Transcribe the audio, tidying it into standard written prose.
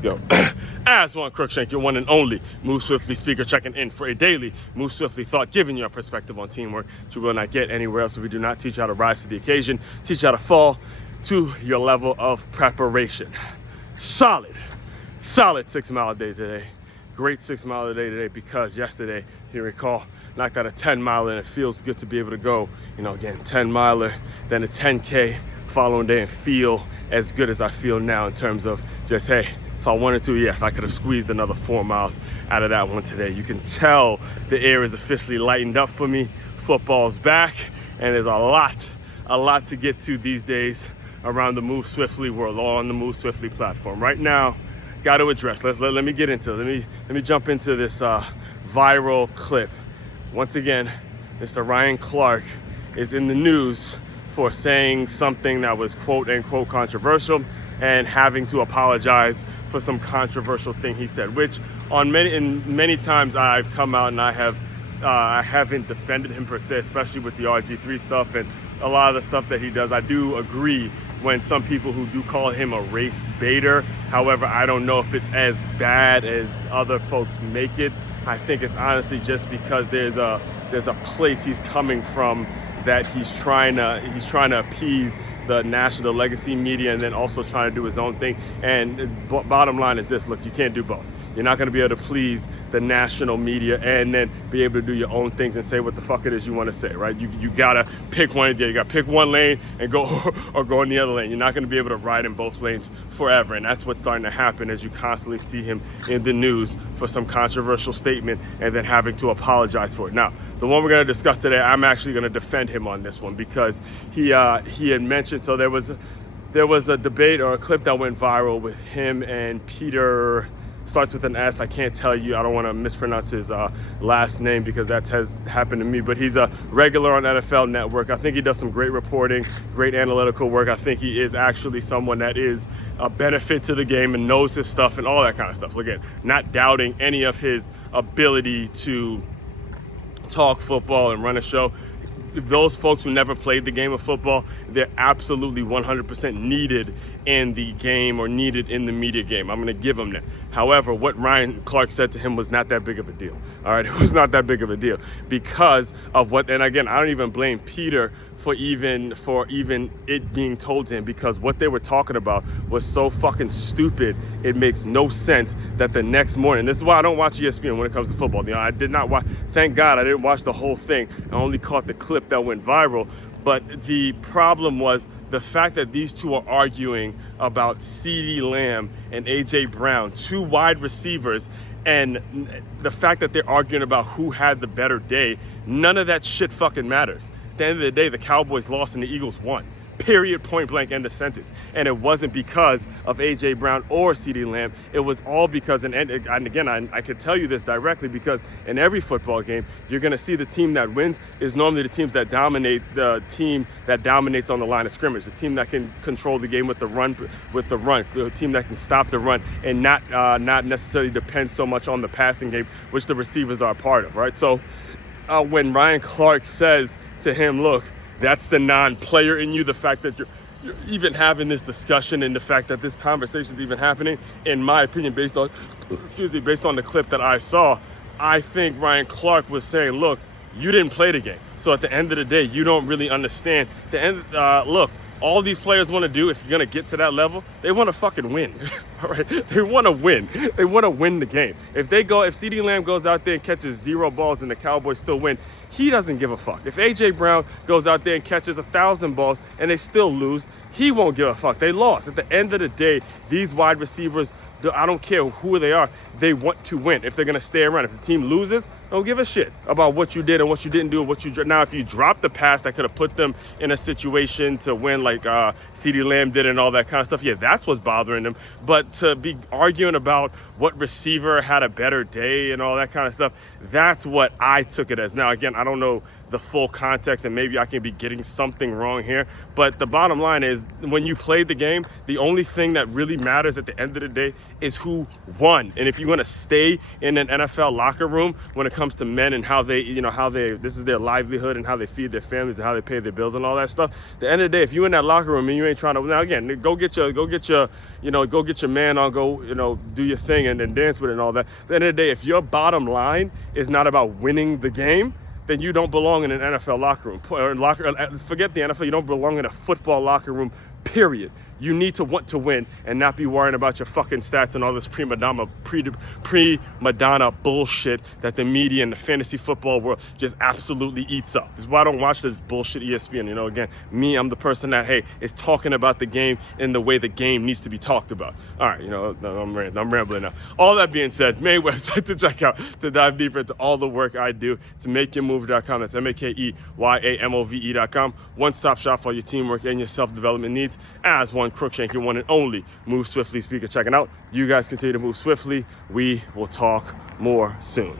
Let's go. As one Crookshank, your one and only Move Swiftly speaker, checking in for a daily Move Swiftly thought, giving you a perspective on teamwork that you will not get anywhere else. So we do not teach you how to rise to the occasion, teach you how to fall to your level of preparation. Solid 6 mile a day today. Great 6 mile a day today because yesterday, if you recall, knocked out a 10 miler and it feels good to be able to go, again, 10 miler, then a 10K following day and feel as good as I feel now in terms of just, hey, if I wanted to, yes, I could have squeezed another 4 miles out of that one today. You can tell the air is officially lightened up for me. Football's back, and there's a lot to get to these days around the Move Swiftly world, all on the Move Swiftly platform. Right now, got to address. Let me get into it. Let me jump into this viral clip. Once again, Mr. Ryan Clark is in the news for saying something that was quote unquote controversial and having to apologize for some controversial thing he said, which many times I've come out and I haven't defended him per se, especially with the RG3 stuff and a lot of the stuff that he does. I do agree when some people who do call him a race baiter. However, I don't know if it's as bad as other folks make it. I think it's honestly just because there's a place he's coming from that he's trying to appease the national legacy media and then also trying to do his own thing. And bottom line is this: look, you can't do both. You're not going to be able to please the national media and then be able to do your own things and say what the fuck it is you want to say, right? You gotta pick one. You gotta pick one lane and go or go in the other lane. You're not going to be able to ride in both lanes forever, and that's what's starting to happen as you constantly see him in the news for some controversial statement and then having to apologize for it. Now, the one we're going to discuss today, I'm actually going to defend him on this one because he had mentioned. So there was a debate or a clip that went viral with him and Peter. Starts with an S. I can't tell you. I don't want to mispronounce his last name because that has happened to me. But he's a regular on NFL Network. I think he does some great reporting, great analytical work. I think he is actually someone that is a benefit to the game and knows his stuff and all that kind of stuff. Again, not doubting any of his ability to talk football and run a show. Those folks who never played the game of football, they're absolutely 100% needed in the game or needed in the media game. I'm going to give him that. However, what Ryan Clark said to him was not that big of a deal. All right, it was not that big of a deal because of what, and again, I don't even blame Peter for even it being told to him, because what they were talking about was so fucking stupid. It makes no sense that the next morning, this is why I don't watch ESPN when it comes to football. I did not watch, thank God I didn't watch the whole thing. I only caught the clip that went viral. But the problem was the fact that these two are arguing about CeeDee Lamb and A.J. Brown, two wide receivers, and the fact that they're arguing about who had the better day. None of that shit fucking matters. At the end of the day, the Cowboys lost and the Eagles won. Period, point blank, end of sentence. And it wasn't because of A.J. Brown or CeeDee Lamb. It was all because, and again, I could tell you this directly, because in every football game, you're going to see the team that wins is normally the teams that dominate, the team that dominates on the line of scrimmage, the team that can control the game with the run, the team that can stop the run and not necessarily depend so much on the passing game, which the receivers are a part of, right? So when Ryan Clark says to him, look, that's the non-player in you, the fact that you're even having this discussion and the fact that this conversation is even happening, in my opinion, based on the clip that I saw, I think Ryan Clark was saying, look, you didn't play the game. So at the end of the day, you don't really understand. Look, all these players want to do, if you're going to get to that level, they want to fucking win. All right? They want to win. They want to win the game. If CeeDee Lamb goes out there and catches 0 balls and the Cowboys still win, he doesn't give a fuck. If A.J. Brown goes out there and catches 1,000 balls and they still lose, he won't give a fuck. They lost. At the end of the day, these wide receivers, I don't care who they are, they want to win if they're going to stay around. If the team loses, don't give a shit about what you did and what you didn't do. Now, if you drop the pass that could have put them in a situation to win, like CeeDee Lamb did and all that kind of stuff, yeah, that's what's bothering them. But to be arguing about what receiver had a better day and all that kind of stuff, that's what I took it as. Now, again, I don't know the full context, and maybe I can be getting something wrong here. But the bottom line is, when you play the game, the only thing that really matters at the end of the day is who won. And if you want to stay in an NFL locker room when it comes to men and how they, this is their livelihood and how they feed their families and how they pay their bills and all that stuff. At the end of the day, if you in that locker room and you ain't trying to, now again, go get your man on, go, do your thing and then dance with it and all that. At the end of the day, if your bottom line is not about winning the game, then you don't belong in an NFL locker room. Forget the NFL, you don't belong in a football locker room, period. You need to want to win and not be worrying about your fucking stats and all this prima donna bullshit that the media and the fantasy football world just absolutely eats up. This is why I don't watch this bullshit ESPN. Again, I'm the person that, is talking about the game in the way the game needs to be talked about. All right, I'm rambling now. All that being said, main website to check out to dive deeper into all the work I do. It's makeyourmove.com. That's MakeYamove.com. One-stop shop for your teamwork and your self-development needs. As one Crookshank, your one and only Move Swiftly speaker checking out. You guys continue to move swiftly. We will talk more soon.